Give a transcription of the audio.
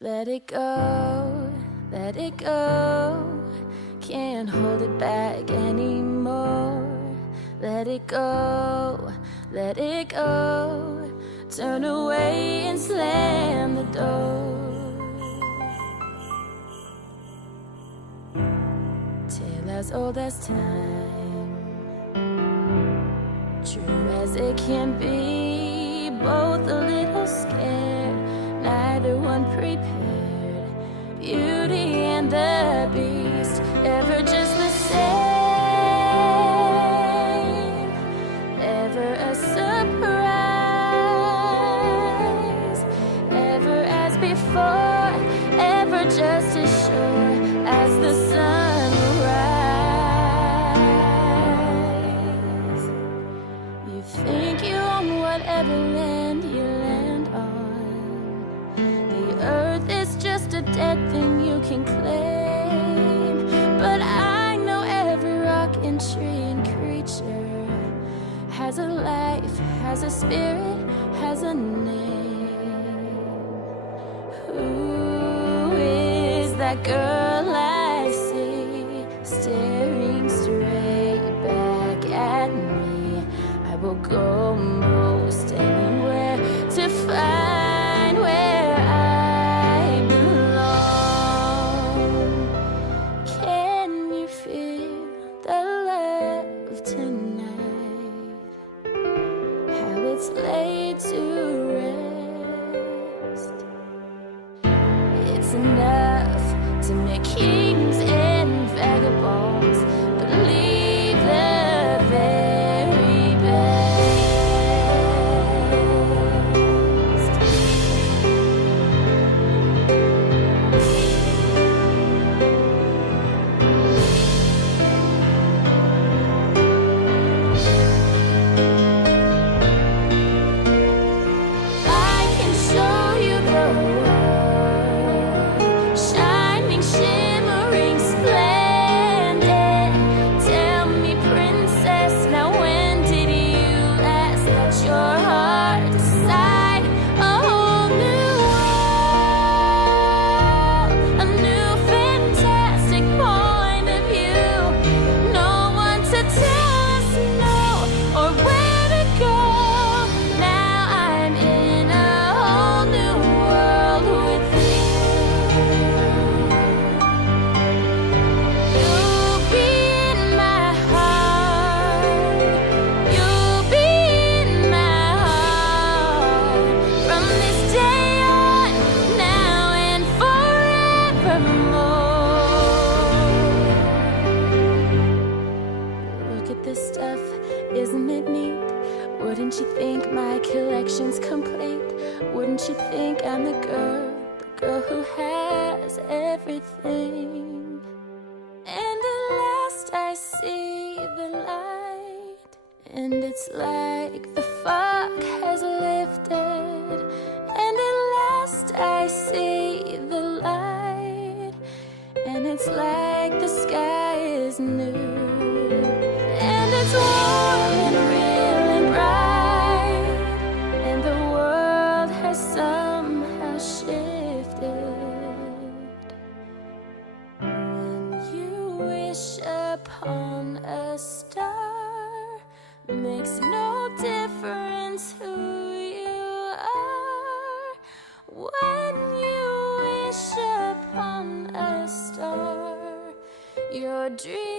Let it go, let it go. Can't hold it back anymore. Let it go, let it go. Turn away and slam the door. Tale as old as time, true as it can be. Both a little scared, neither one prepared. Beauty and the Beast, ever just the same, ever a surprise, ever as before, ever just as sure as the sun will rise. You think you own whatever land you land on. The earth is just a dead thing you can claim, but I know every rock and tree and creature has a life, has a spirit, has a name. Who is that girl I see staring straight back at me? I will go most anywhere to find where I belong. Can you feel the love tonight? How it's laid to rest. It's enough to make kings and vagabonds believe the very best. I can show you the world, shining, shimmering, splendid. Tell me, princess, now when did you last let your heart decide? A whole new world, a new fantastic point of view. No one to tell us no or where to go. Now I'm in a whole new world with you. You'll be in my heart. You'll be in my heart from this day on, now and forevermore. Look at this stuff, isn't it neat? Wouldn't you think my collection's complete? Wouldn't you think I'm the girl who has everything? And at last I see the light, and it's like the fog has lifted. And at last I see the light, and it's like the sky is new. And it's warm and real and bright, and the world has somehow shifted. When you wish upon a star, makes no difference who you are. When you wish upon a star, your dreams